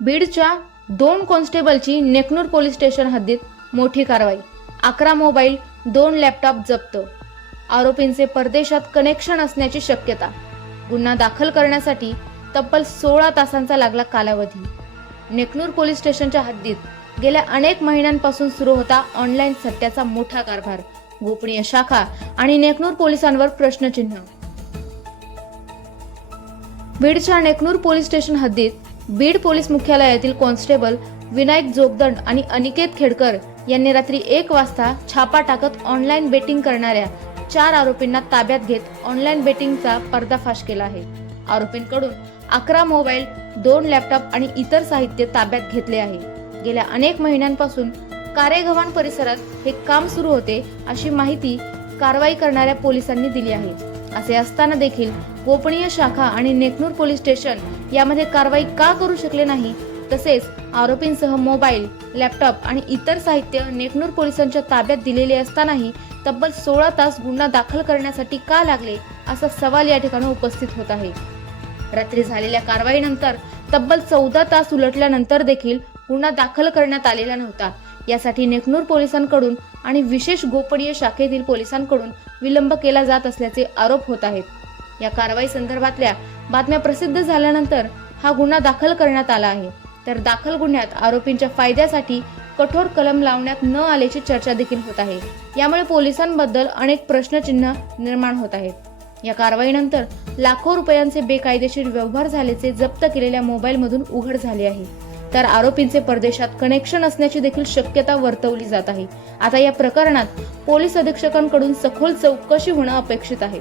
बीडच्या 2 कॉन्स्टेबलची Neknoor police station हद्दीत मोठी कारवाई. 11 मोबाईल, 2 लॅपटॉप जप्त. आरोपींचे परदेशात कनेक्शन असण्याची शक्यता. गुन्हा दाखल करण्यासाठी तब्बल 16 तासांचा लागला कालावधी. नेकनूर पोलीस स्टेशनच्या हद्दीत गेल्या अनेक महिन्यांपासून सुरू होता ऑनलाईन सट्ट्याचा मोठा कारभार. गोपनीय शाखा आणि नेकनूर पोलिसांवर प्रश्नचिन्ह. बीडच्या नेकनूर पोलीस स्टेशन हद्दीत बीड पोलीस मुख्यालयातील कॉन्स्टेबल विनायक जोगदंड आणि अनिकेत खेडकर यांनी रात्री 1 वाजता छापा टाकत ऑनलाईन बेटिंग करणाऱ्या 4 आरोपींना ताब्यात घेत ऑनलाईन बेटिंगचा पर्दाफाश केला आहे. आरोपींकडून 11 मोबाईल, 2 लॅपटॉप आणि इतर साहित्य ताब्यात घेतले आहे. गेल्या अनेक महिन्यांपासून कारेगव्हाण परिसरात हे काम सुरू होते अशी माहिती कारवाई करणाऱ्या पोलिसांनी दिली आहे. असे असताना देखील गोपनीय शाखा आणि नेकनूर पोलीस स्टेशन यामध्ये कारवाई का करू शकले नाही, तसेच आरोपींसह मोबाईल, लॅपटॉप आणि इतर साहित्य नेकनूर पोलिसांच्या ताब्यात दिलेले असतानाही तब्बल 16 तास गुन्हा दाखल करण्यासाठी का लागले, असा सवाल या ठिकाणी उपस्थित होत आहे. रात्री झालेल्या कारवाईनंतर तब्बल 14 तास उलटल्यानंतर देखील गुन्हा दाखल करण्यात आलेला नव्हता. यासाठी नेकनूर पोलिसांकडून आणि विशेष गोपनीय शाखेतील पोलिसांकडून विलंब केला जात असल्याचे आरोप होत आहेत. या कारवाई संदर्भातल्या बातम्या प्रसिद्ध झाल्यानंतर हा गुन्हा दाखल करण्यात आला आहे. तर दाखल गुन्ह्यात आरोपींच्या फायद्यासाठी कठोर कलम लावण्यात न आल्याची चर्चा देखील होत आहे. यामुळे पोलिसांबद्दल अनेक प्रश्नचिन्ह निर्माण होत आहेत. या कारवाईनंतर लाखो रुपयांचे बेकायदेशीर व्यवहार झाल्याचे जप्त केलेल्या मोबाईलमधून उघड झाले आहे. तर आरोपींचे परदेशात कनेक्शन असण्याची देखील शक्यता वर्तवली जात आहे. आता या प्रकरणात पोलीस अधीक्षकांकडून सखोल चौकशी होणं अपेक्षित आहे.